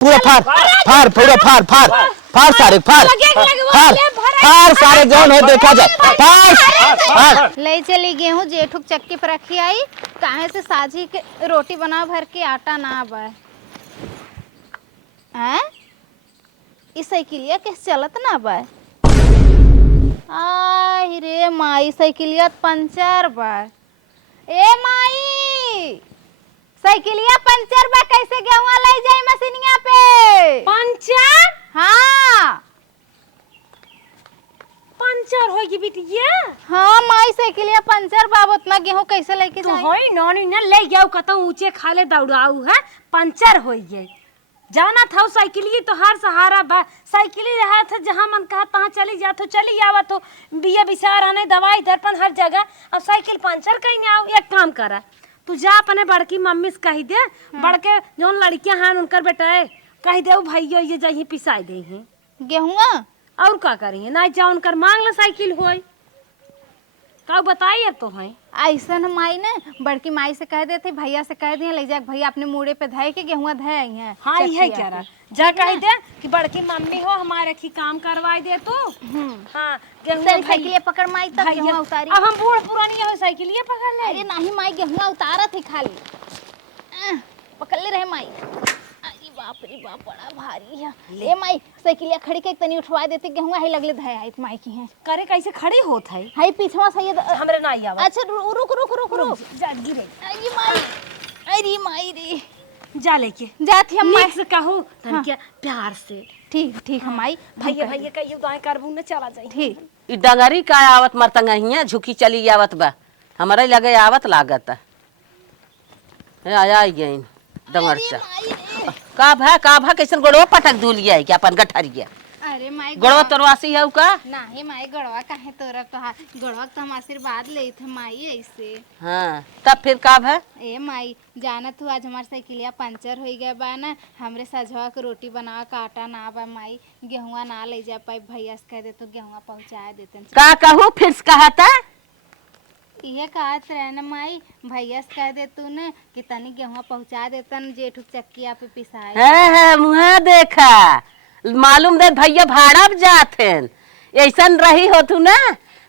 पूरा फार फार पूरा फार फार फार सारे फार फार फार सारे जौन हो देखा जाए फार ले चली गेहूं जेठुक चक्की पर रखी आई काहे से साझी के रोटी बना भर के आटा ना बा हैं ई साइकिलिया के चलत ना बा आई रे माई साइकिलिया पंचर बा ए माई साइकिलिया पंचर बा कैसे गेहूं ले जाई मशीनिया पे पंचर हाँ पंचर होगी बिटिया हाँ माई साइकिलिया पंचर बा उतना गेहूं कैसे लेके तो जाई होई नोनी न ले जाओ कतो ऊंचे खाले दौड़ाऊ है पंचर होई गई जाना था साइकिली तो हर सहारा बा साइकिली रहा था जहां मन कहा तहां चली जा तो चली आवा तो बिया बिसार आने दवाई दर्पण हर जगह अब साइकिल पंचर कहीं ना आओ एक काम करा तू जा अपने बड़की मम्मी से कही दे बड़के जोन लड़कियां हैं उनकर बेटा कही दे भैया ये जही पिसाई दे हैं गेहुआ और का करेंगे ना जा उनकर मांग ले साइकिल होई का बताइए तो है ऐसा माई ने बड़की माई से कह देते भैया से कह दिए ले जा भैया अपने मुड़े पे धय के गेहुआ धय आई हैं हाँ ये क्या रहा जा कह दे कि बड़की मम्मी हो हमारे की काम करवाई दे तू हाँ साइकिल पकड़ माई तब गेहुआ उतारी अब हम बूढ़ पुरानी हो साइकिल पकड़ ले अरे नहीं माई गेहुआ उतारा थी खाली पकड़ ले रहे माई अरे बाप रे बाप बड़ा भारी है ए माई साइकिलिया खड़ी के तनी उठवा देते गेहुआ है लगले धय आई माई की है करे कैसे खड़ी होत है हाई पीछवा सही हमरे ना आवा अच्छा रुक रुक रुक रुक जा गिरे अरे माई रे जा लेके जाती हम माई से कहूं तन के प्यार से ठीक ठीक हम माई भैया भैया कहियो दाएं करबू न चला जाई ठीक ई डंगरी का आवत मरतंगा हिया झुकी चली आवत बा हमारे लगे आवत लागत है आया गई डंगरचा का भा कैसन गोड़वा पटक दूलिया है क्या अपन गठरिया अरे माई गोड़वा तरवासी है का नहीं माई गड़वा काहे तोरा तो गड़वा तो हम आशीर्वाद ले थे माई ऐसे हाँ तब फिर का भा ए माई जाना तू आज हमार साइकिलिया पंचर हो गया बा ना हमरे सजवा के रोटी बनावा का आटा ना बा माई गेहुआ ना ले जा पाई भैया से कह दे तो गेहुआ पहुंचा देते का कहूँ फिर से कहता ये कहत रहे ना माई भैया से कह दे तू ने कि तनी गेहुआ पहुंचा देतन जेठुक चक्किया पे पिसाए है मुहा देखा मालूम दे भैया भाड़ा जात हैं ऐसन रही हो तू ना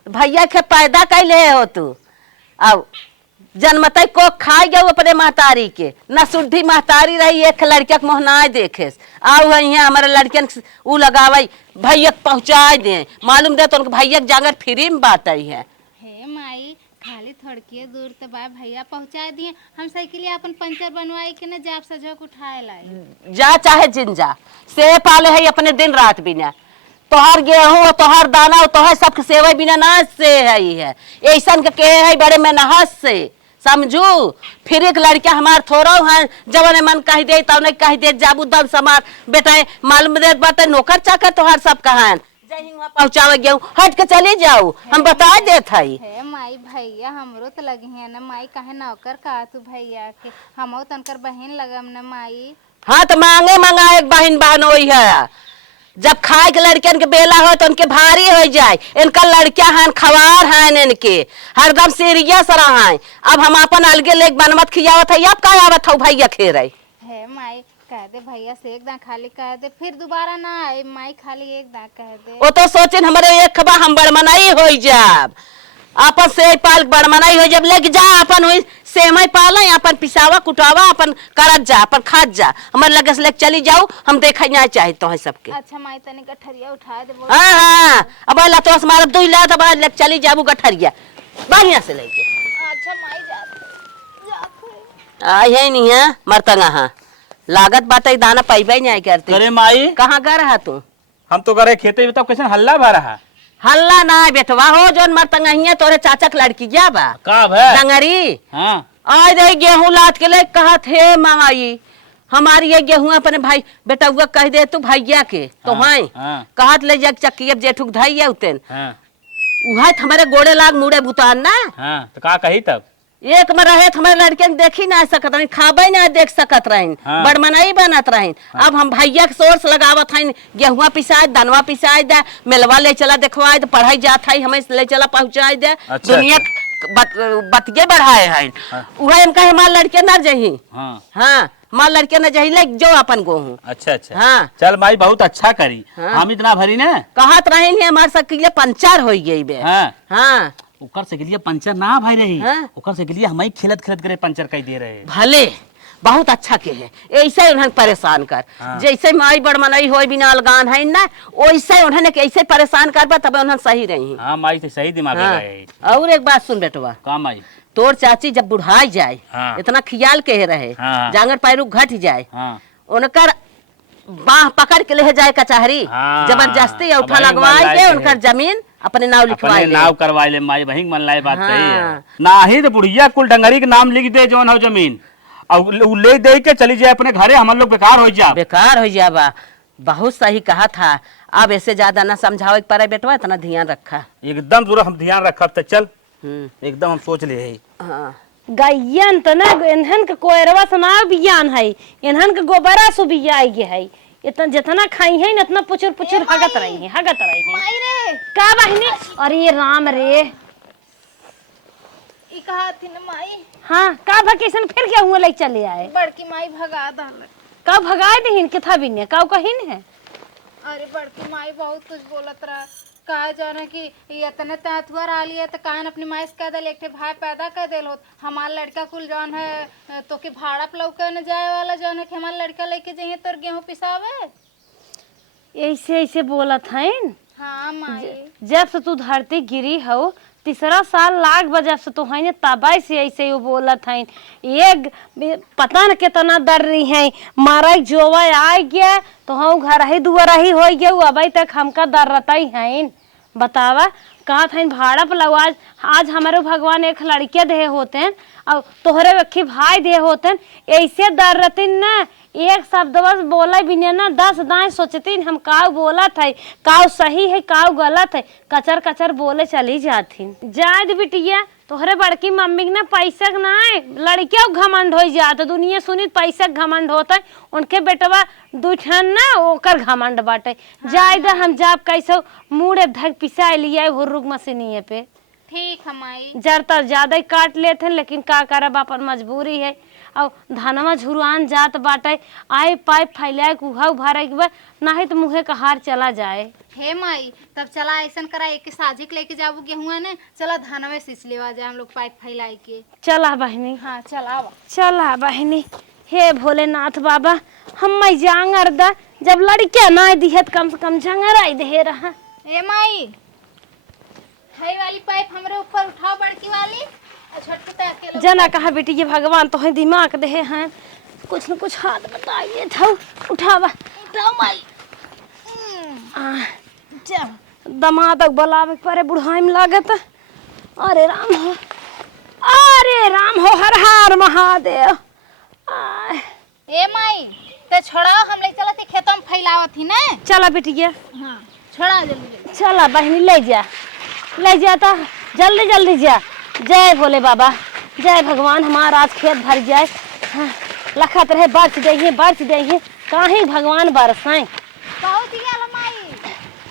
भैया के पैदा कैले हो तू अब जन्मते को खाई गए अपने महतारी के न सुड्ढी महतारी रही एक लड़किया के मोहनाए देखे आओ यहाँ हमारे लड़कियन उ लगावे भैया पहुँचा दे मालूम दे तो भैया जागर फ्री में बात आई है माई खाली थोड़की दूर तो बा भैया पहुंचा दिए हम साइकिलिया अपन पंचर बनवाई के ना जाप सजोक उठाए लाई जा चाहे जिन जा से पाले है अपने दिन रात बिना तोहर गेहूं तोहर दाना तोहर सब सेवे बिना ना से है ऐसन के है बड़े में नहस से समझू फिर एक लड़किया हमार थोड़ा है जब मन कह दे तब नहीं कह दे जाबू दम समार बेटा मालूम दे बात नौकर चाकर तोहर सब कहान पहुँचावे गेहूं हट के चले जाओ हम बता देत हई माई भैया हमरो तो लगे हैं ना माई काहे नौकर का तू भैया के हमो तनकर बहन लगम ना माई हाँ तो मांगे मंगा एक बहन बहन वही है जब खाए के लड़कियन के बेला हो तो उनके भारी हो जाए इनका लड़किया हैं खवार हैं इनके हरदम सीरियस रहा है अब हम अपन अलगे लेक बनमत खियावत है अब का आवत हो भैया खेर है माई कह दे भैया से एक दां खाली कह दे फिर दोबारा ना आए माई खाली एक दां कह दे वो तो सोचे हमारे एक खबा हम बड़मनाई हो जाब अपन से पाल बड़मनाई हो जब लेके जा अपन हुई सेमई पाला अपन पिसावा कुटावा अपन करत जा अपन खात जा हमारे लगे से लेके चली जाओ हम देखा नहीं चाहे तो है सबके अच्छा माई तने गठरिया उठा दे हाँ हाँ अब अल्लाह तो हमारा दो ला तो लेके चली जाबू गठरिया बढ़िया से लेके अच्छा माई जा आई है नहीं है मरतंगा हाँ लागत बात दाना पैबे नहीं करते अरे माई कहाँ गा रहा तू हम तो करे खेते में तब कैसे हल्ला भर रहा हल्ला ना बेटवा हो जोन मरतंगा हिया तोरे चाचा के लड़की क्या बा का है डंगरी हाँ आज रही गेहूं लाद के ले कहा थे माई हमारी ये गेहूं अपने भाई बेटा हुआ कह दे तू भैया के तो हाई कहत ले जा चक्की अब जेठुक धैया उतन उहा हमारे गोड़े लाग मुड़े बुतान ना तो का कही तब एक में रहे हमारे लड़के देखी ना सकत रही खाबे ना देख सकत रही बड़मनाई बनत रही अब हम भैया के सोर्स लगावत हई गेहुआ पिसाए दनवा पिसाए दे मेलवा ले चला देखवाए दे पढ़ाई जात हई हमें ले चला पहुंचाए दे दुनिया बतिये बढ़ाए हैं वह हम कहे हमारे लड़के ना जही हाँ माँ लड़के न जहिले जो अपन गोहूँ। अच्छा अच्छा हाँ चल माई बहुत अच्छा करी। हाँ। हम इतना भरी ने कहत रहे नहीं हमारे साइकिलिया पंचर हो गई बे। हाँ हाँ ओकर से के लिए पंचर ना भाई रही। हाँ। ओकर से के लिए हम ही खेलत खेलत करे पंचर कई दे रहे। भले बहुत अच्छा के है ऐसे उन्हें परेशान कर। हाँ। जैसे माई बड़ मनई हो बिना अलगान है ना वैसे उन्हें कैसे परेशान कर तब उन्हें सही रही। हाँ माई तो सही दिमाग हाँ। लगाए। और एक बात सुन बेटवा का माई तोर चाची जब बुढ़ाई जाए हाँ। इतना ख्याल के रहे हाँ। जांगर पैरू घट जाए हाँ उनकर बाह पकड़ के ले जाए कचहरी हाँ। जबरदस्ती अब औठा वही लगवाए मन के लायक उनकर है। जमीन अपने नाव लिखवाए अपने नाव करवाए ले माई वही मन लाए बात सही है। हाँ। ना ही तो बुढ़िया कुल डंगरी के नाम लिख दे जौन हो जमीन और उ ले दे के चली जाए अपने घरे हम लोग बेकार हो जा। बेकार हो जाबा। बहुत सही कहा था। अब ऐसे ज्यादा ना समझाओ एक पर बेटवा इतना ध्यान रखा। एकदम जरूर हम ध्यान रखब तो चल हम्म। एकदम हम सोच ले है। हाँ गैयन तो ना इन्हन के कोयरवा से ना बियान है इन्हन के गोबरा से बियाई गे है इतना जितना खाई है ना इतना पुचुर पुचुर हगत रही है। माई रे का बहनी अरे राम रे ई कहा थी न माई हाँ का वैकेशन फिर क्या हुआ ले चले आए बड़की माई भगा दाल। का भगाए दहीन के था बिने का कहिन है। अरे बड़की माई बहुत कुछ बोलत रहा कहा जाना कि इतने तातुआ रहा लिया तो कान अपनी माई से कह दे एक भाई पैदा कर दे लो हमारा लड़का कुल जौन है तो कि भाड़ा पे लौके न जाए वाला जौन है कि हमारा लड़का लेके जाइए तोर गेहूं पिसावे। ऐसे ऐसे बोलत है हाँ माई जब से तू धरती गिरी हो तीसरा साल लाख बजे से तो है तबाई से ऐसे ही बोलत है एक पता न कितना डर रही है मारा जोवा आ गया तो हम घर ही दुआरा ही हो गया अभी तक हमका डर रहता ही है। बतावा कहा था भाड़ा पर लगवा आज हमारे भगवान एक लड़के दे होते हैं और तोहरे रखी भाई दे होते हैं ऐसे डर रहते ना एक शब्द बस बोला भी नहीं ना 10 दाएं सोचती हम काव बोला था काव सही है काव गलत है कचर कचर बोले चली जाती जाद बिटिया तोहरे बड़की मम्मी ने पैसा ना लड़कियों घमंड हो जाता दुनिया सुनी पैसा घमंड होता है उनके बेटवा दूठन ना ओकर घमंड बाटे जायदा हम जाब कैसे मुड़े धक पिसा लिया हुर्रुक मशीनिए पे ठीक है माई जरता ज्यादा ही काट लेते हैं लेकिन का करब अपन मजबूरी है और धनवा झुरआन जात बाटे आए पाइप फैलाए उहा उभारे के बाद नहीं तो मुँहे का हार चला जाए। हे माई तब चला ऐसा करा एक साजिक लेके जाबू गेहूं ने चला धान में सींच लेवा जाए हम लोग पाइप फैलाई के। चला बहनी हाँ चला चला बहनी हे भोलेनाथ बाबा हम मैं जांगर दा जब लड़किया ना दिहत कम से कम जंगर आई दे रहा। ए माई है वाली पाइप हमरे ऊपर उठाओ बड़की वाली और छोटकी तक के लोग जना कहा बेटी ये भगवान तो है दिमाग दे हैं कुछ न कुछ हाथ बताइए था उठावा उठाओ माई जब दमादक बुलावे परे बुढ़ाई में लागत अरे राम हो हर हर महादेव। ए माई ते छोड़ाओ हम ले चला थी खेतों में फैलावत थी ना। चला बेटिया हाँ छोड़ा जल्दी चला बहनी ले जा तो जल्दी जल्दी जा। जय भोले बाबा जय भगवान हमारा आज खेत भर जाए हाँ, लखत रहे बरस देंगे कहीं भगवान बरसाए बहुत ही आला माई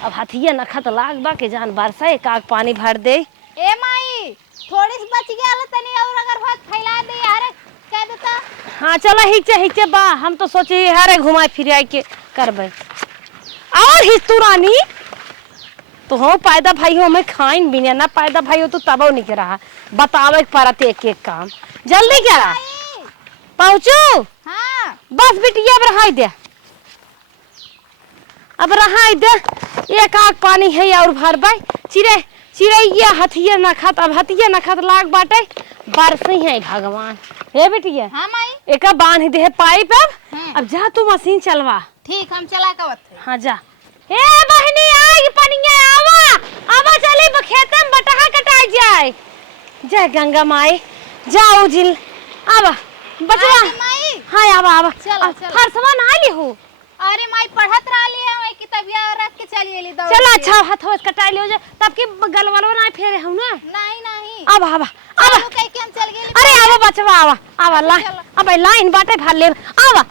अब हथिया नखत लाग बा के जान बरसाए काग पानी भर दे। ए माई थोड़ी सी बच गया आला तनी और अगर बहुत फैला दे यार कह देता। हाँ चला हिचे बा हम तो सोचे हारे घुमाए फिराए के करबे और हिस्तू रानी तो हो पैदा भाई हो मैं खाइन भी ना पैदा भाई हो तो तब नहीं के रहा बतावे परत एक एक काम जल्दी करा पहुँचू। हाँ बस बिटिया अब रहाई दे एक आग पानी है और भर बाई चिड़ैया हथिया न खत अब हथिया न खत लाग बाटे बरसे है भगवान। हे बिटिया हाँ माई एक बांध दे पाइप अब जा तू मशीन चलवा। ठीक हम चला के बत हाँ जा ए बहनी आग पनिया आवा चली खेत में बटहा कटाई जाए। जय गंगा माई जाओ जिल आवा बचवा माई हाँ आवा चलो फरसवा ना ली हो। अरे माई पढ़त रही है मैं किताबिया रख के चली गेली दौड़ चलो अच्छा हाथ हो कटाई ले तब की गलवलवा ना फेरे हम ना नहीं आवा चलो कह के हम चल गेली। अरे आवा बचवा आवा ला अब लाइन बाटे भर ले आवा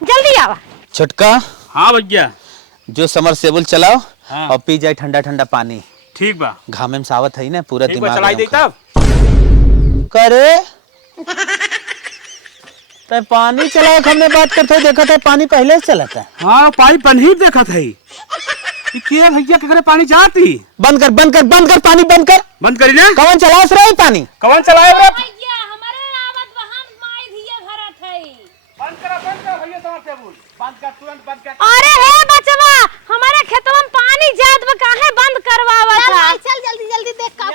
जल्दी आवा। छोटका हाँ भैया जो समरसेबुल चलाओ हाँ। और पी जाए ठंडा ठंडा पानी ठीक बा घामे में सावत है ना पूरा ठीक बा दिमाग चलाई दे एकदम तब करे तो पानी चला हमने बात करते देखा था पानी पहले से चला था। हाँ पाइप बन ही देखा था के भैया के घरे पानी जाती। बंद कर बंद कर बंद कर पानी बंद कर। बंद करी ना। कौन चला रही पानी? कौन चलाए रे? भैया हमारे आवत वहां माई धिया भरत है। बंद करा भैया समर से बोल। बंद कर तुरंत बंद कर। अरे हे बचवा हमारे खेतवा में पानी जात बा काहे बंद करवावत है? चल जल्दी जल्दी देख का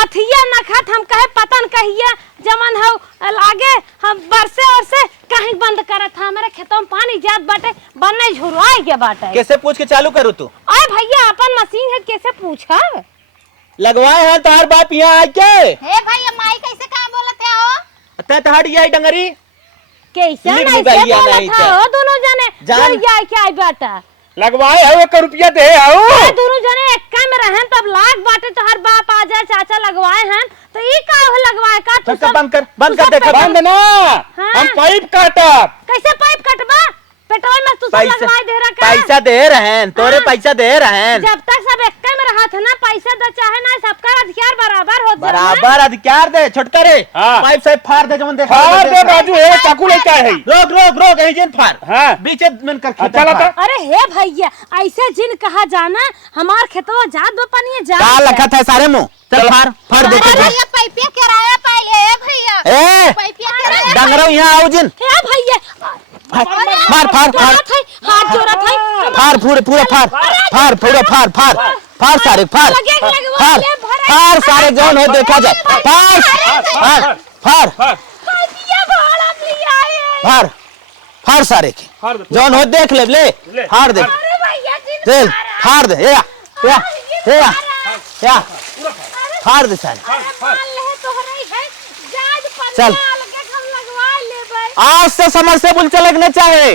हथिया न खत हम कहे पतन कहिया जमन हो लागे हम बरसे और से कहीं बंद करत था। हमारे खेतों में पानी जात बाटे बनने झुरवाई के बाटे। कैसे पूछ के चालू करूँ तू? अरे भैया अपन मशीन है कैसे पूछा लगवाए हैं तार बाप यहाँ आके। हे भैया माई कैसे काम बोलते हो? तै तहाड़ यही डंगरी कैसे लिख नहीं भैया से बोला नहीं था तो। हो दोनों जने जान। जोर जाए क्या बाटा लगवाए है 1 रुपया दे आओ। अरे दोनों जने एक में रहन तब लाख बाटे तो हर बाप आ जाए चाचा लगवाए हैं तो ई का हो लगवाए का तू सब बंद कर देखा। बंद ना। हाँ। हम पाइप काटब। कैसे पाइप कटवा पेट्रोल में तू सब लगवाए दे रहा का पैसा दे रहे हैं तोरे हाँ। पैसा दे रहे हैं। जब तक सब एक में रहा था ना पैसा दे चाहे ना सबका अधिकार बराबर हो जाए बराबर अधिकार दे छोटका रे। हाँ। पाइप से फाड़ दे जमन देखा। फाड़ दे बाजू है चाकू लेके आए है। रोक रोक रोक यही जिन फाड़। हाँ। बीचे में कर खेत चला फाड़। था। अरे हे भैया ऐसे जिन कहा जाना हमार खेतवा जात बा पानी जा का लखत है सारे मुंह चल फाड़ फाड़ दे भैया पाइपिया किराया पहले है भैया ए पाइपिया किराया डंगरो यहाँ आओ जिन हे भैया फाड़ फाड़ फाड़ हाथ जोड़त है फाड़ पूरे पूरा फाड़ फाड़ पूरा फाड़ फाड़ फाड़ सारे फाड़ फाड़ फाड़ सारे जौन हो देखा जाए फाड़ फाड़ फाड़ भैया भाड़ा लिया है फाड़ फाड़ सारे के फाड़ दे। जौन हो देख ले फाड़ दे अरे भैया जिन चल फाड़ दे या फाड़ दे सारे मान ले तोहरे है जाज पर चल। लगे हम लगवा लेबै आज से समझ से बुल चलक चाहे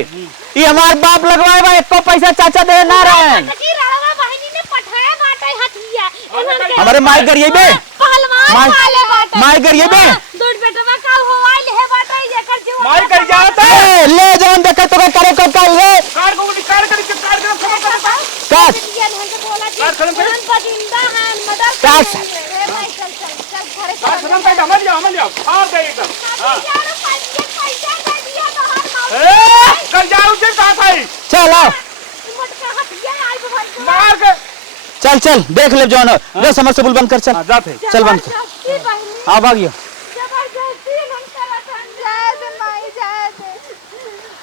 ये हमारे बाप लगवाए बा एको पैसा चाचा दे ना रहे। की रड़वा बहिनी ने पठाया बाटे हथिया इन्हन के हमारे माई गरिए बे पहलवान माई- वाले बाटे माई गरिए बे दूध बेटवा का होवाई ले बाटे एकर जीवन माई कर जाता। ए, ले जौन देखे तो करे को कल रे कार को निकाल कर खबर कर। काट ये नहीं तो बोला जी काट खत्म कर। हम बजिंदा हैं मदर काट। ए भाई चल घरे कार खत्म कर हमल जाओ फाड़ दे एकदम। हां यार पैसा दे दिया तो हर माँ ए कल जाओ से साथ आई। चल आओ मोटका हथिया आई भर मार के चल चल देख ले जौन हो ले समझ से बुल बंद कर चल जाते। चल बंद कर जबरदस्ती बहिनी आ भागियो जबरदस्ती हम करत हन जाए दे माई जाए दे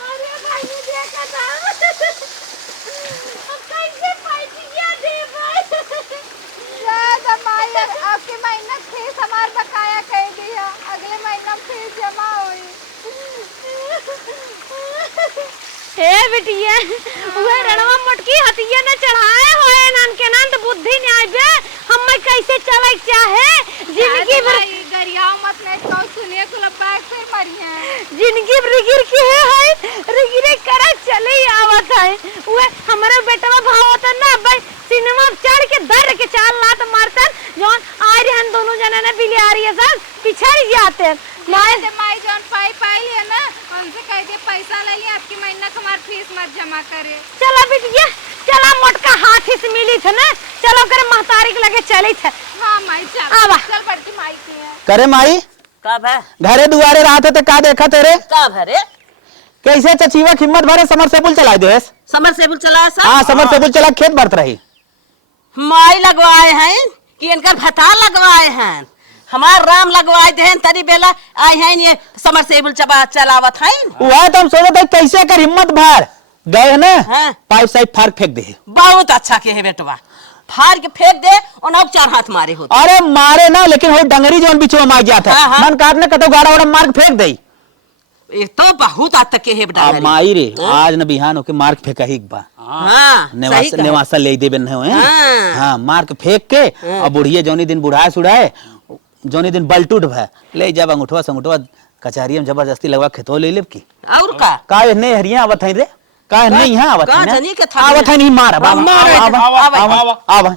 अरे बहिनी देखा था अब कैसे पैसा दे भाई जाए दे माई आपके महीना फीस हमार बकाया कह दिया अगले महीना फीस जमा हुई। ए बिटिया वे रणवा मोटकी हथिया ने चढ़ाए होए नन के नंद बुद्धि न्याय बे हम कैसे चले चाहे जिंदगी भर गरियाओ मत नहीं तो सुनिए कुल बैग फिर मरिए। जिंदगी रिगिर के है रिगिरे करा चले आवत है वे हमारे बेटवा भावत ना भाई सिनेमा चढ़ के दर के चाल लात मारतन जोन आ रहन दोनों जना ने बिलियारी है पिछड़ जाते माई जौन पाई है ना उनसे कह दे पैसा ले लिया आपकी महीना का हमार फीस मत जमा करे। चला बिटिया चला मोटका हाथी से मिली थे ना चलो करे महतारी के लगे चली थे हाँ माई चल आवा। चल बड़की माई की है। करे माई कब है घरे दुआरे रहा थे तो का देखा तेरे कब है रे कैसे चचीवा हिम्मत भरे समर से बुल चला दे। समर सेबुल चला सब हाँ समर से बुल चला खेत भरत रही माई लगवाए हैं कि इनकर भता लगवाए हैं हमार राम लगवाए थे तरी बेला आए हैं ये समर सेबुल चलावत हैं। वह तो हम सोचे थे कैसे कर हिम्मत भर गए ना हाँ। पाइप साइप फाड़ फेंक दे। बहुत अच्छा के है बेटवा फाड़ के फेंक दे और नौ 4 हाथ मारे होते। अरे मारे ना लेकिन वो डंगरी जो बिचवा मार गया था हाँ, हाँ। मन काटने कतो गाड़ा वाड़ा मार के फेंक दे। ये तो बहुत आज तक के है बेटा अब माई रे आज न बिहान होके मार के फेंका ही बा हाँ सही कहा। नेवासा ले देबे न होए हाँ। हाँ मार के फेंक के और बुढ़िए जौनी दिन बुढ़ाए सुढ़ाए जौनी दिन बलटूट भय ले जब अंगूठवा संगूठवा कचहरी में जबरदस्ती लगवा खेतो ले लेब की और का का नहीं हरिया आवत है रे का नहीं यहाँ आवत का है जनी के था आवत है नहीं मार बाबा मार आवा आवा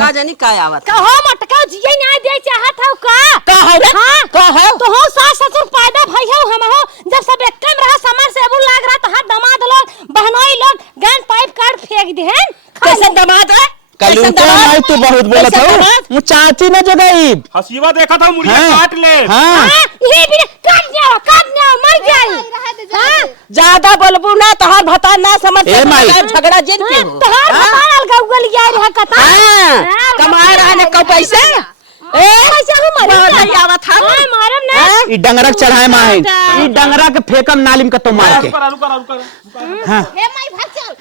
का जनी का आवत का हो मोटका जिये न्याय दे चाहत हो का का है रे हाँ का है तो हो सास ससुर पैदा भई हो हम हो जब सब एक कम रहा समर से अबुल लाग रहा तो हाथ दमाद लोग बहनोई लोग गान पाइप काट फेंक देहन कैसे दमाद है कल कैसन उनके दमाद? माई तू बहुत बोलत कैसन हो दमाद? वो चाची न जगई हसीवा देखा था मुड़िया हाँ। काट ले हाँ ये भी काट जाओ मर जाई हां ज्यादा बोलबू ना तोहार भता ना समझ ए माई। झगड़ा जिन के हो तोहार बताल गौगल यार है कथा हाँ, कमाए रहने को पैसे पैसा हम नहीं आवत था मारम ना ई डंगरक चढ़ाए माई ई डंगरा के फेकम नालिम का तो मार के हाँ हे माई भाग चल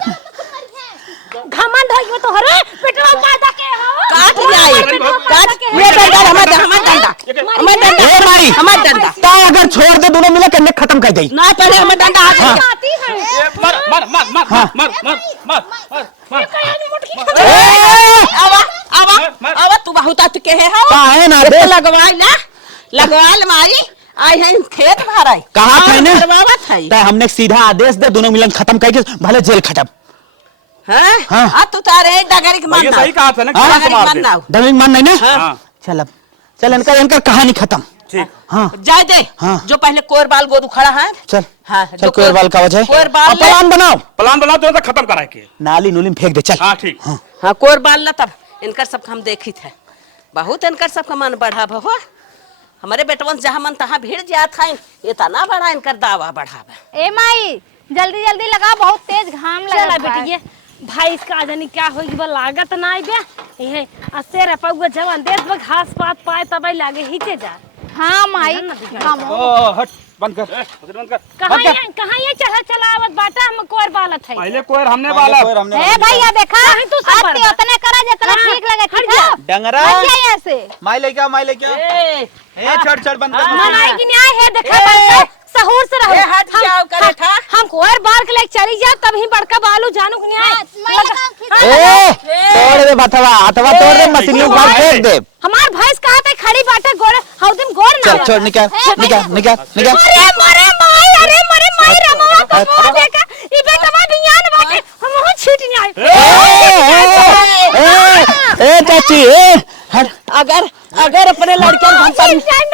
तो तुम मर है घमंड हो तो हरे पेटवा काटा के हो काट जाए काट ये डंडा हमार डंडा ए माई हमार डंडा तो अगर छोड़ दे दोनों मिला के खत्म कर देई ना पहले हमार डंडा आ गया आती है मर मर मर मर मर मर मर मर मर आवा आवा आवा तू बहुत आत के है हो काहे ना दे लगवाई ना लगवाल माई आई है खेत भराई कहाँ थे ने? करवावत है ते हमने सीधा आदेश दे दोनों मिलन खत्म करके भले जेल खत्म हैं हाँ। आ तू तारे डगरी के भैया मानना सही कहा था ना हाँ। कितना से मार दे मानना डबिंग मान नहीं ना हाँ चल अब चल इनका इनका कहानी खत्म ठीक हाँ जाए दे हाँ। जो पहले कोर बाल गोदू खड़ा है चल हाँ, चल जो कोयर बाल का वजह कोयर बाल ले। प्लान बनाओ प्लान बनाओ तो खत्म कराए के नाली नूली में फेंक दे चल हाँ ठीक हाँ कोर बाल ला तब इनकर सब हम देखी थे बहुत इनकर सबका मन बढ़ा हो हमारे बेटवन जहाँ मन तहाँ भीड़ जात है ये तना बढ़ा इनकर दावा बढ़ावा ए माई जल्दी जल्दी लगा बहुत तेज घाम चला लगा बेटी ये भाई इसका जानी क्या होगी बा लागत ना आई बे ये अस्से रपा जवान देश में घास पात पाए तब लागे हिचे जा हां माई घाम ओ हट बंद कर बंद कर कहां ये चला आवत बाटा हम कोर बालत है पहले कोयर हमने बाला ए भैया देखा तू सब आती उतने करा जितना हाँ, ठीक लगे ठीक हट जा। है डंगरा हट जा ऐसे माई लेके आओ माई लेके आओ ए ए छोड़ छोड़ बंद कर मनाई की न्याय है देखा ए, बड़का सहूर से रहो ए, हट जाओ, करे था। हम कोर बार के लेके चली जा तब ही बड़का बालू जानू के न्याय माई लगा खींच ए तोड़ दे बथवा अथवा तोड़ दे मशीन उठा फेंक दे हमार भैंस कहाँ पे खड़ी बाटे गोड़ हौदिन गोड़ ना चल छोड़ निकाल निकाल निकाल निकाल अरे मरे माई अरे मरे माई रमवा का मुंह देखा ई बेटवा बियान बाटे हम वहां छीट नहीं आए ए चाची ए हट अगर अगर अपने लड़के हम पर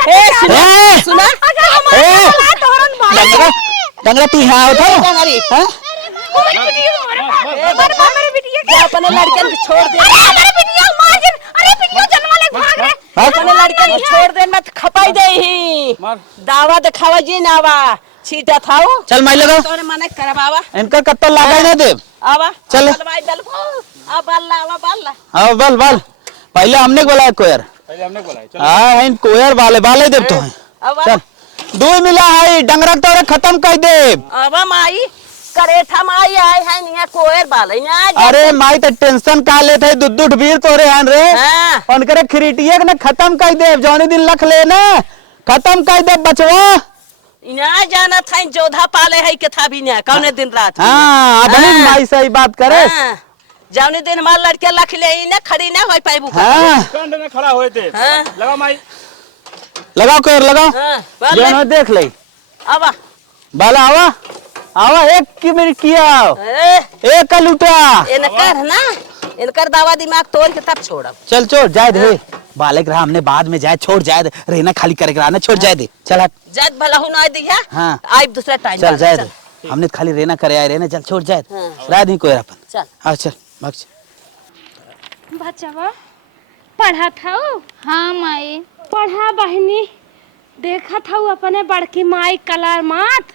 ए सुना अगर हमारे ए! साला तोरन बाल डंगरा डंगरा तू यहाँ उठा डंगरी हाँ मेरे बिटिया जा अपने लड़के को छोड़ दे अरे मेरे बिटिया मार दे अरे बिटिया जन्म ले भाग रे अपने लड़के को छोड़ दे मत खपाई दे ही दावा दिखावा जी नावा छीटा थाओ चल माई लगाओ तोरे मने करवावा इनका कत्तो लगा ना दे आवा चल। बलवाई दल आ बल्ला आवा बल्ला हाँ बल बल पहले हमने बोला कोयर पहले हमने बोला है, चल हाँ इन कोयर वाले वाले देव तो हैं आवा चल दो मिला है डंगरा तोरे खत्म कर दे आवा माई करेठा माई आए है निया कोयर बाले ना अरे माई तो टेंशन का लेते दूध वीर तोरे हैं रे हां उनकरे खरीटिए ने खत्म कर दे जौनी दिन लख ले ना खत्म कर दे बचवा ना जाना था जोधा पाले है के था भी ना कौने दिन रात हाँ अदनी हाँ। माई सही बात करे हाँ, जौने दिन हमार लड़के लख ले ना खड़ी ना हो पाइबू हाँ कंड में खड़ा हुए थे हाँ। लगा माई लगाओ कोयर लगाओ हां जो बोल है देख ले आवा बाला आवा आवा एक की मिनट किया ए एक का लूटा इनकर ना इनकर दावा दिमाग तोड़ के तब छोड़ब चल छोड़ जाए दे बालक रहा हमने बाद में जाए छोड़ जाए दे रहना खाली करके रहना छोड़ जाए दे चल हट जद भला हो ना दिया हाँ। आई दूसरा टाइम चल जाए दे हमने खाली रहना करे आए रहना चल छोड़ जाए हाँ। रह दी कोई अपन चल हाँ चल भाग चल। बच्चा पढ़ा था हां माई पढ़ा बहनी देखा था अपने बड़की माई कला मात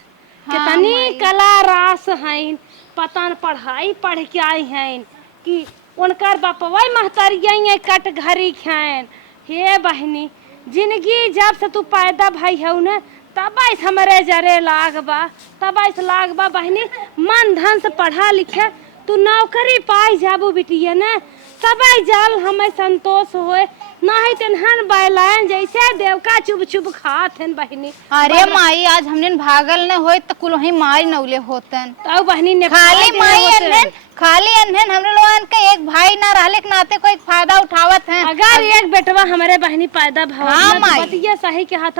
कितनी माई। कला रास हैं पता न पढ़ाई पढ़ के आई हैं कि उनकर बापवा महतारिया कट घरी खाएन हे बहनी जिंदगी जब से तू पैदा भाई है न तब ऐसे हमारे जरे लाग बा तब ऐसे लाग बा बहनी मन धन से पढ़ा लिखे तू नौकरी पाई जाबू बिटिया न तब जल हमें संतोष होए नहीं तेनहन बैलायन जैसे देवका चुब चुब खात हैं बहनी अरे माई आज हमने भागल न होए तो कुल वही मार नौले होतन तो बहनी ने खाली माई अनहन खाली अनहन हमरे लोगन के एक भाई ना रहले के नाते कोई फायदा उठावत हैं अगर एक बेटवा हमारे बहनी पैदा भव हाँ, माई। बतिया सही के हाथ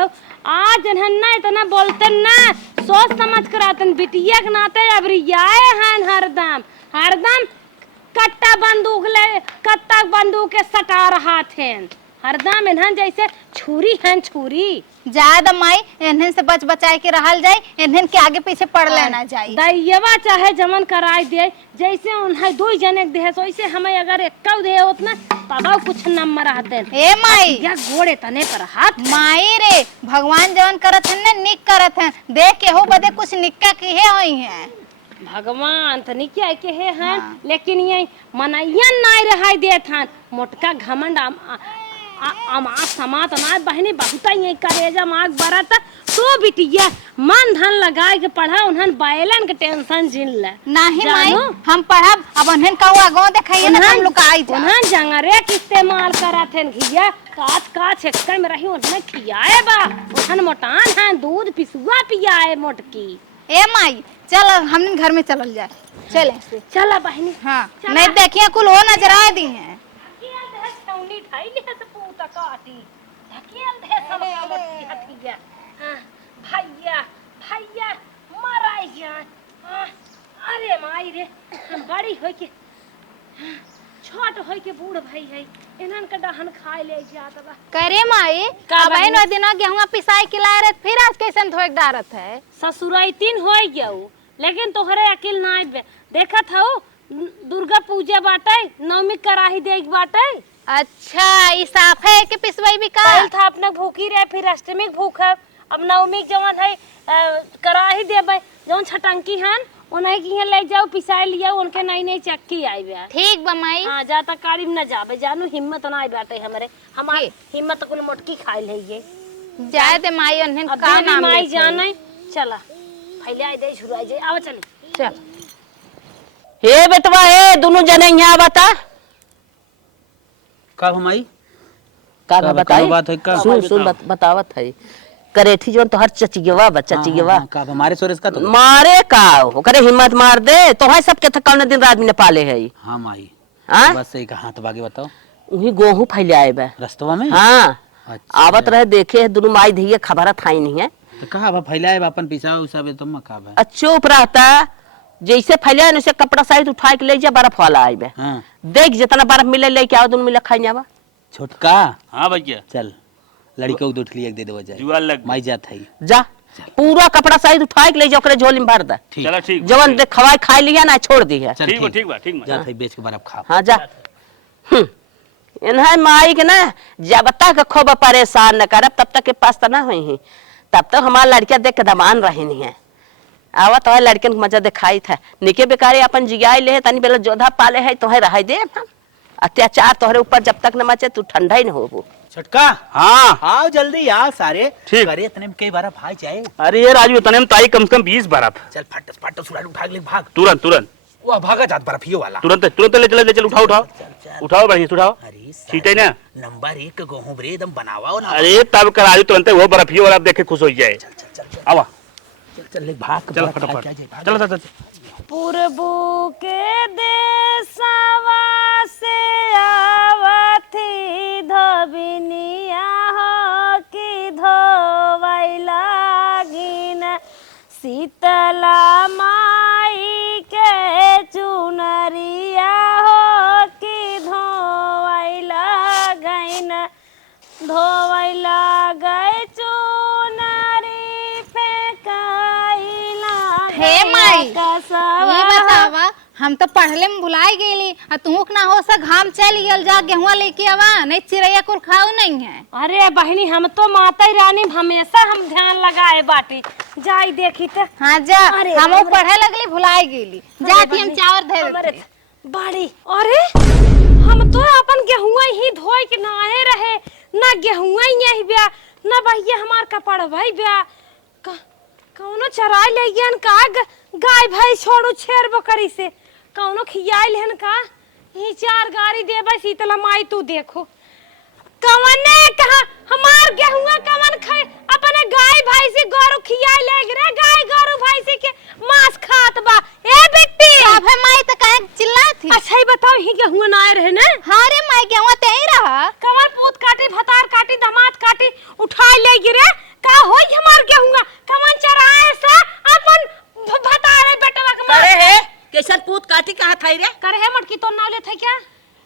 आज इन्हन ना इतना बोलते ना सोच समझ कर आतन बिटिया के नाते अब रियाए हैं हरदम हरदम कट्टा बंदूक ले कट्टा बंदूक के सटा रहा थे हरदम इन्हन जैसे छुरी हैं छुरी। ज्यादा माई इन्हन से बच बचाए के रहल जाए, इन्हन के आगे पीछे पड़ लेना जाए। दैयवा चाहे जमन कराई दे, जैसे उन्हें दो जने दे वैसे हमें अगर एक दे उतना तब कुछ नंबर रहते। ए माई या गोड़े तने पर हाथ माई रे, भगवान जवन करत है ना निक करत है, देख के हो बदे कुछ निक्का किए हुई है। भगवान तो निकिया के हैं लेकिन ये मनैया नहीं रहाई देत हन। मोटका घमंड अमा समात ना बहनी बहुत ये करेजा माग बरत तो बिटिया मन धन लगाए के पढ़ा उन्हन बायलन के टेंशन जिन ले नहीं माई हम पढ़ब, अब उन्हन का आगो देखाइए ना हम लोग आई जा। उन्हन जंगरे के इस्तेमाल करत हन घिया काच काच एक्कर में रही उन्हन खियाए बा। उन्हन मोटान है दूध पिसुआ पियाए मोटकी। ए माई चल हम घर में चलल जाए, चले से चला बहनी। हाँ नहीं देखिए कुल हो नजर आ दी है। भैया भैया मराई जान। अरे माई रे बड़ी होय के छोट होय के बूढ़ भाई है इनन के दहन खाए ले जात बा। करे माई का बहन ओ दिन गेहूं पिसाई के लाए रहे, फिर आज कैसन धोए डारत है। ससुराई तीन होय गयो लेकिन तोहरे अकिल ना देखत हो। दुर्गा पूजा बाटे नवमी कराही देख बाटे। अच्छा ई साफ है के पिसवाई भी का कल था अपना भूखी रहे, फिर अष्टमी भूख है, अब नवमी जवन है कराही देबे। जवन छटंकी हन उन्हें की ले जाओ पिसाई लिया, उनके नई नई चक्की आई बे। ठीक बा माई। हां जाता कारीब न जाबे जानू हिम्मत ना आई बाटे हमरे। हमार हिम्मत कुल मोटकी खाई ले ये जाए दे माई उन्हें का नाम माई जाने। चला पहले आई दे शुरू आई जाए आवा चले चल। हे बेटवा हे दोनों जने यहाँ बता का हमाई का बताई बात है का सुन सुन बतावत है करेठी जोन तो हर चचिगवा बच्चा का हमारे सोरेस का तो मारे का ओकरे हिम्मत मार दे तो है सब के कौन दिन रात में पाले है। हां माई हां बस सही कहां तो बागे बताओ। उही गेहूं फैले आए बे रस्तवा में। हां अच्छा। आवत रहे देखे दोनों माई धइए खबर थाई नहीं है तो कहां बा फैलाए अपन पिसा उसा बे तुम का बा। चुप रहता जैसे फैले उसे कपड़ा सहित उठा के ले जा बर्फ वाला आए बे। हां देख जितना बर्फ मिले लेके आओ दोनों मिले खाई जावा। छोटका हाँ भैया चल लड़की को दूध लिए दे दे जाए जुआ लग माई जात है जा पूरा कपड़ा सहित उठा के ले जा ओकरे झोली में भर दे। चला ठीक जवन देख खवाई खाई लिया ना छोड़ दी है। चल ठीक बा ठीक बा जात है बेच के बर्फ खा। हाँ जा इन्हें माई के ना जब तक खूब परेशान न करब तब तक के पास तो ना हुई है, तब तक हमारा लड़किया देख के दमान रहे नहीं है। आवा तो है लड़कियन को मजा दिखाई था निके बेकारे अपन जिगाई ले तनी बेला जोधा पाले है तो है रह दे हम अत्याचार तोहरे ऊपर जब तक न मचे तू ठंडा ही न होबो। छोटका हाँ आओ जल्दी आओ सारे ठीक। करे इतने में कई बार भाग जाए। अरे ये राजू तने में ताई कम से कम 20 बर्फ चल फट फट सुरा उठा के ले भाग तुरंत तुरंत वो भागा जात बर्फियो वाला तुरंत तुरंत ले चल उठाओ उठाओ उठाओ बढ़िया से उठाओ। अरे ठीक है ना नंबर 1 गेहूं बरे एकदम बनावाओ ना। अरे तब कर राजू तुरंत वो बर्फियो वाला देख के खुश हो जाए। आवा चल ले भाग चल फटाफट चल चल पूर्वो के देशवा से आवथी धबिनिया हो कि धोवै लागिन शीतला माई के चुनरिया हो कि धोवै लागैन धोवै लागै चुनरी फेकाई लागै। हे माई ये बतावा हम तो पढ़ले में भुलाई गेली आ तू ना हो सा घाम चल गेल जा गेहुआ लेके आवा नहीं चिड़ैया कुल खाओ नहीं है। अरे बहनी हम तो माता रानी हमेशा हम ध्यान लगाए बाटी जाई देखी तो। हाँ जा अरे हम पढ़े लगली भुलाई गेली जाती हम चावर धे देते बड़ी। अरे हम तो अपन गेहुआ ही धोए के नाहे रहे ना गेहुआ यही ब्या ना भैया हमार कपड़ भाई ब्या कौनो चराई ले गयन का गाय भाई छोड़ू छेर बकरी से कौनो खियाई लेन का ही 4 गाड़ी देबे शीतला माई तू देखो कवने कहा हमार गेहुआ कवन खाए अपने गाय भाई से गोरु खियाई ले रे गाय गोरु भाई से के मांस खात बा। ए बेटी अब है माई तो काहे चिल्लात थी। अच्छा ही बताओ ही गेहुआ ना आए रहे ना। हां रे माई गेहुआ ते ही रहा कवन पूत काटी भतार काटी दमाद काटी उठाई ले गिरे का होई हमार गेहुआ कवन चराए सा अपन भतारे बेटवा के मार करे है कैसन पूत काटी कहा थाई रे करे है मटकी तो नाव ले थे क्या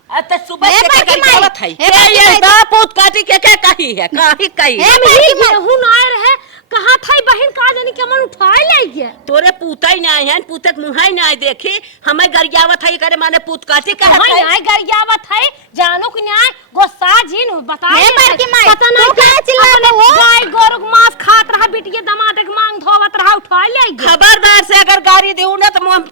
अते सुबह ए, से बड़की कर माई, जावत है ए, बड़की ये माई। बापूत काटी के कही है कही ए, बड़की माई। गेहूं ना रहे कहाँ था बहन का जानी के मन उठाए ले गया तोरे पूता ही नहीं है पूतक मुहाई नहीं देखी हमें गरियावत है करे माने पूत काटी कहे हां न्याय गरियावत है जानो कि न्याय गुस्सा जिन बता ए, बड़की माई, पता नहीं तू काहे चिल्लात हो? गाय गोरु के मांस खात रहा बिटिया दामाद के मांग धोवत रहा उठाए ले गया खबरदार से अगर गाड़ी देऊ ना तो मुंह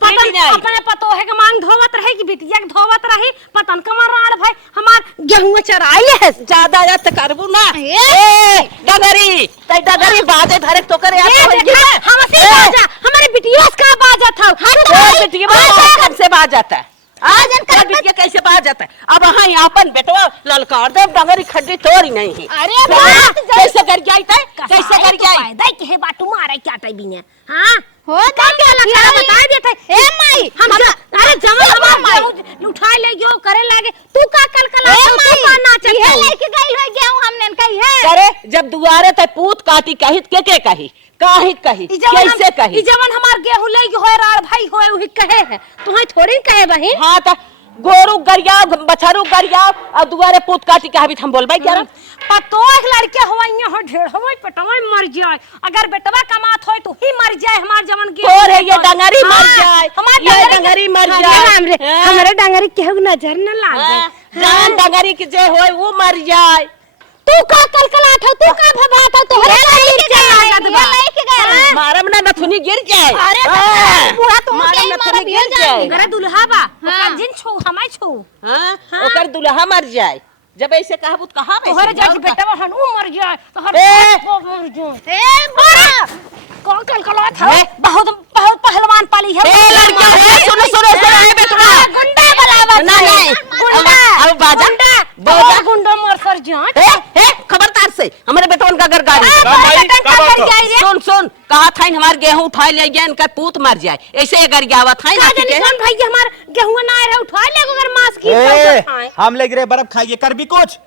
पतन नहीं अपने पतो है के मांग धोवत रहे कि बिटिया के धोवत रही पतन कमर राड़ भाई हमार गेहूं चराइले है ज्यादा याद करबू ना ए, ए डगरी तै डगरी बाजे धरे तो करे हमसे बाजा हमारे बिटिया का बाजा था कब से बाज जाता है आज बिटिया कैसे बाज जाता है अब हाँ अपन बेटवा ललकार दे डगरी खड्डी तोड़ी नहीं है अरे कैसे कर जाई तै कैसे कर जाई दे के बाटू मारे क्या टाइ बिने हां हो का क्या क्या बता देते ए माई हम अरे जमा हमार उठाए ले गयो करे लागे तू का कलकला ए तू माई का नाच इहे लेके गई हो गेहूं हमने कही है अरे जब दुआरे तै पूत काटी कहित के कही काहे कही कैसे कही ई जवन हमार गेहूं ले गयो होय राड़ भाई होय वही कहे है तुही थोड़ी कहे बहिन हाँ तो गोरू गरिया बछरू गरिया और दुआरे पूत काटी के हबी हम बोलबे क्या पतो एक लड़के होइया हो ढेर होय पटवा मर जाए अगर बेटवा कमात होय तो ही मर जाए हमार जवन गेहूं और है ये डंगरी मर हाँ, जाए हमार ये डंगरी मर जाए हमरे डंगरी केहू नजर न लागे जान डंगरी के जे होय वो मर जाए तू का कलकलाट हो तू का भभात हो तोहरे लेके गए मारम ना नथुनी गिर जाए अरे हाँ, पूरा तुम मारम के नथुनी मार गिर जाए मेरा दुल्हा बा ओकर जिन छू हमै छू हाँ ओकर दुल्हा मर जाए जब ऐसे कहबू तो कहां तोहरे जाके बेटा हन उ मर जाए तोहर ए! वो मर जाए ए बड़ा कौन कलकलाट है बहुत बहुत पहलवान पाली है ए लड़का है सुनो सुनो सुनो ए बेटवा गुंडा बलावा ना नहीं गुंडा अब बाजा बाजा गुंडा मर सर जाट ए खबरदार से हमारे बेटवन का घर गाड़ी सुन सुन कहा था हमार गेहूं उठा ले गया इनका पूत मर जाए ऐसे गरियावा था ना का जाने भाई हमार गेहूं ना रहे उठा ले अगर मांस की खाए हम लेके रे बर्फ खाइए कर भी कुछ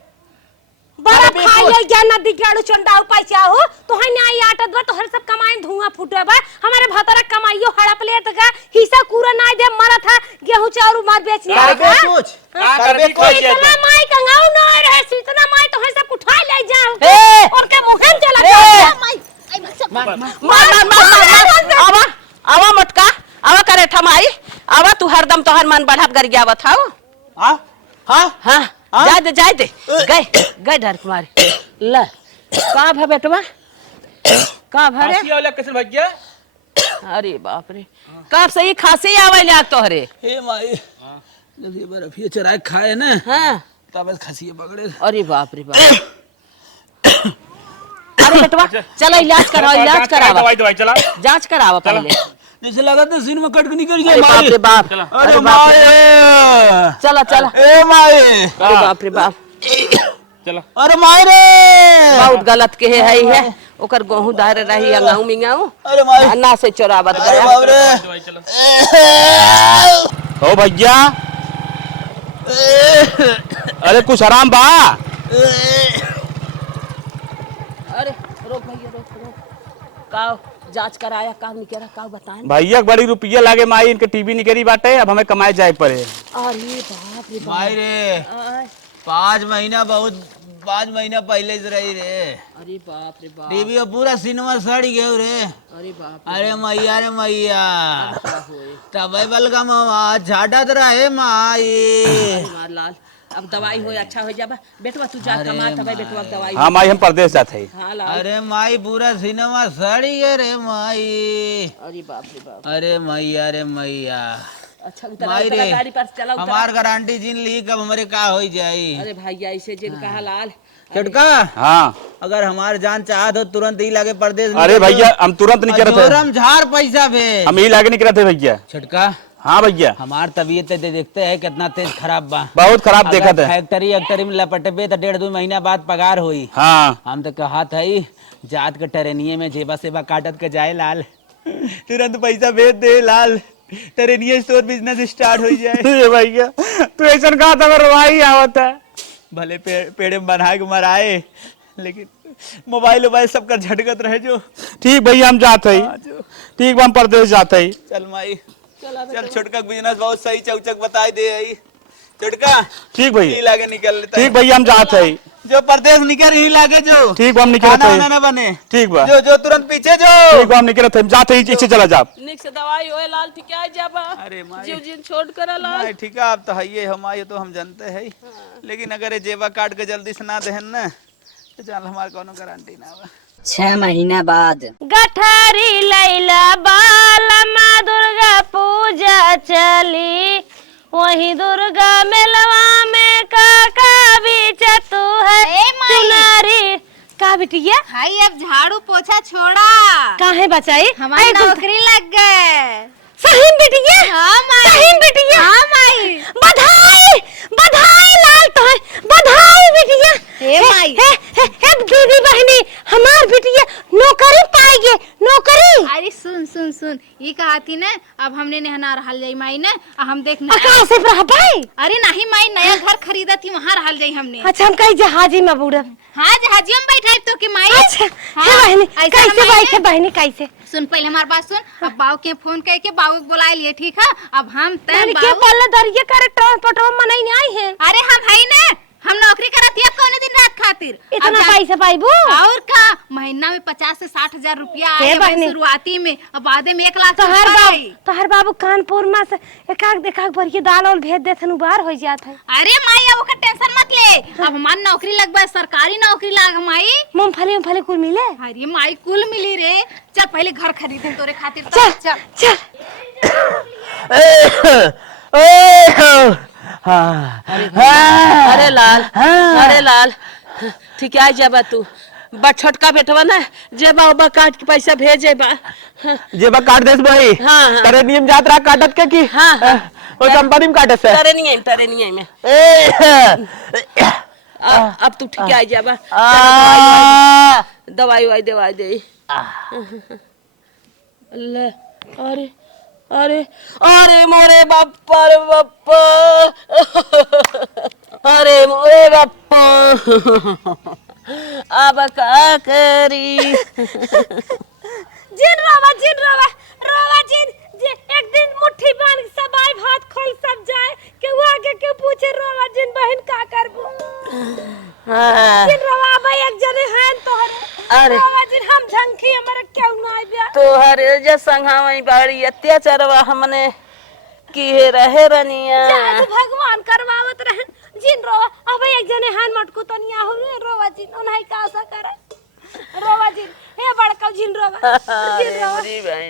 बर्फ खा ले जा नदी केड़ू चंदा उपाय चाहो तो है ना आई आटत बा तो हर सब कमाई धुआं फूटे बा हमारे भतरा कमाइयो हड़प ले त का हिस्सा पूरा ना दे मरा था गेहूं चाउर मार बेच ले कर भी कुछ कर भी कुछ इतना माई कंगाऊ ना रहे इतना माई तो है सब उठा ले जाओ ए! और के मुहम चला ए! माई मार आवा आवा मटका आवा करे ठमाई आवा तू हरदम तोहर मन बढ़त गरियावा था हां हां हां जा दे गए डर कुमारी ल का भे बेटवा का भरे खांसी वाला कैसे भाग गया अरे बाप रे कब सही खांसी आवे ला तोहरे हे माई जब ये बर्फ ये चराए खाए ना हां तब बस खांसी पकड़े अरे बाप रे बाप अरे बेटवा चलो इलाज करावा दवाई चला जांच करावा पहले जैसे लगा था सीन में कट के निकल गया अरे बाप रे बाप अरे माई चला चला ए माई अरे बाप रे बाप चला अरे माई रे बहुत गलत के है ओकर गेहूं दार रही अंगाऊ मिंगाऊ अरे माई अन्ना से चोरावत अरे गया बाप रे ओ भैया अरे कुछ आराम बा अरे रोक भैया रोक का जांच कराया का निकला का बताएं भैया के बड़ी रुपया लागे माई इनके टीवी निकली बाटे अब हमें कमाए जाए पड़े अरे बाप रे माई रे आय, 5 महीना पहले से रही रे अरे बाप रे बाप टीवी में पूरा सिनेमा सड़ गया रे अरे बाप अरे मैया क्या होए तब बल का मामा झाड़त रहे माई अरे मार लाल अब दवाई हो अच्छा हो जाबा बेटवा तू जा कमा तबे बेटवा के दवाई हाँ माई हम परदेश जाते हैं हां लाल अरे माई पूरा सिनेमा सड़ गया रे माई अरे बाप रे बाप अरे मैया अच्छा उतरा माई उतरा रे गाड़ी पर चला उतरा हमार गारंटी जिन ली कब हमारे का हो जाई अरे भैया ऐसे जिन कहा लाल चटका हाँ अगर हमार जान चाहत हो तुरंत ही लागे परदेश अरे भैया हम तुरंत नहीं करते जोरम झार पैसा भे हम यही लागे नहीं करते भैया छटका हाँ भैया हमार तबीयत देखते है कितना तेज खराब बा बहुत खराब देखा था फैक्ट्री में लपटबे तो 1.5-2 महीना बाद पगार हुई हाँ हम तो कहा था जात के ट्रेनिये में जेबा सेबा काटत के जाए लाल तुरंत पैसा भेज दे लाल ट्रेनिये स्टोर बिजनेस स्टार्ट हो जाए ये भैया तू ऐसा कहा था मेरा भाई आवत है भले पेड़े में बना के मराए लेकिन मोबाइल सबका झटकत रहे जो ठीक भैया हम जाते ही ठीक हम परदेश जाते ही चल माई चल छोटका बिजनेस बहुत सही चौचक बताई दे आई चुटका ठीक भैया यही लागे निकल लेता ठीक भैया हम जाते हैं जो परदेश निकल यही लागे जो ठीक बा हम निकलत खाना हैं वाना ना बने ठीक बा जो जो तुरंत पीछे जो ठीक बा हम निकलत हैं जाते ही इच्छे चला जा निक से दवाई होए लाल ठीक आ जाबा अरे माई जीव जिन छोड़ कर लाल नहीं ठीक है आप तो है ये हम आए तो हम जानते हैं लेकिन अगर ये जेबा काट के जल्दी से ना देहन ना तो चल हमारे कोनो गारंटी ना बा 6 महीना बाद गठारी लैला बाल माँ दुर्गा पूजा चली वही दुर्गा मेलवा में काका बीच तू है चुनारी का बिटिया भाई अब झाड़ू पोछा छोड़ा काहे बचाई हमारी नौकरी लग गए। सही बिटिया हाँ माई सही बिटिया हाँ माई बधाई बधाई लाल तो बधाई बिटिया हे माई हे दीदी बहनी हमार बिटिया नौकरी पाएगी नौकरी अरे सुन सुन सुन ये कहा थी ना अब हमने नहना रहल जाई माई ने हम देख कहाँ से रह पाई अरे नहीं माई नया घर खरीदा थी वहाँ रहल जाई हमने। अच्छा हम कहीं जहाजी में बूढ़ा हाँ जहाजियों में बैठा तो कि माई अच्छा हाँ, हे बहनी ऐसा कैसे हमारे- बैठे बहनी कैसे सुन पहले हमारी बात सुन। अब बाबू के फोन करके बाबू को बुला लिए ठीक है। अब हम बहनी के पल्ले दरिये करे ट्रांसपोर्ट में नहीं आई है अरे हम भाई ने हम नौकरी करत हिया कौन दिन रात खातिर इतना अब पैसा पाइबू और का महीना में 50 से 60 हजार रुपया हे आए बहनी। शुरुआती में अब बाद में 1 लाख तोहर बाबू कानपुर में से एकाक देखाक भर के दाल और भेज देथन बाहर हो जात है अरे माई अब ओकर टेंशन मत ले। अब हमारी नौकरी लगवा सरकारी नौकरी लाग माई। मूंगफली कुल मिले अरे माई कुल मिली रे। चल पहले घर खरीदे तोरे खातिर चल चल अरे लाल ठीक आ जाबा तू बा छोटका बेटवा ना जेबा उबा काट के पैसा भेजे बा जेबा काट देस भाई हाँ, हाँ। तेरे नियम जात रहा काटत के की हाँ, हाँ। वो कंपनी में काटे से तारे नहीं है में अब तू ठीक आ जाबा दवाई दे ले अरे अरे अरे मोरे बाप्पा रे बाप्पा अरे मोरे बाप्पा अब का करी जिन रोवा जिन जे एक दिन मुट्ठी बांध के सब आए भात खोल सब जाए के वो आगे के पूछे रोवा जिन बहन का करबू जिन रोवा भाई एक जने हैं तोहरे अरे रोवा जिन हम झंखी हमरे क्यों ना आइबा तोहरे जे संघावई बाड़ी अत्याचारवा हमने की रहे रनिया चाहे भगवान करवावत रहे जिन रोवा अब एक जने हान मटकू तनिया हो रोवा जिन उन्हें का आशा करे रोवा जिन हे बड़का जिन रोवा अरे बहन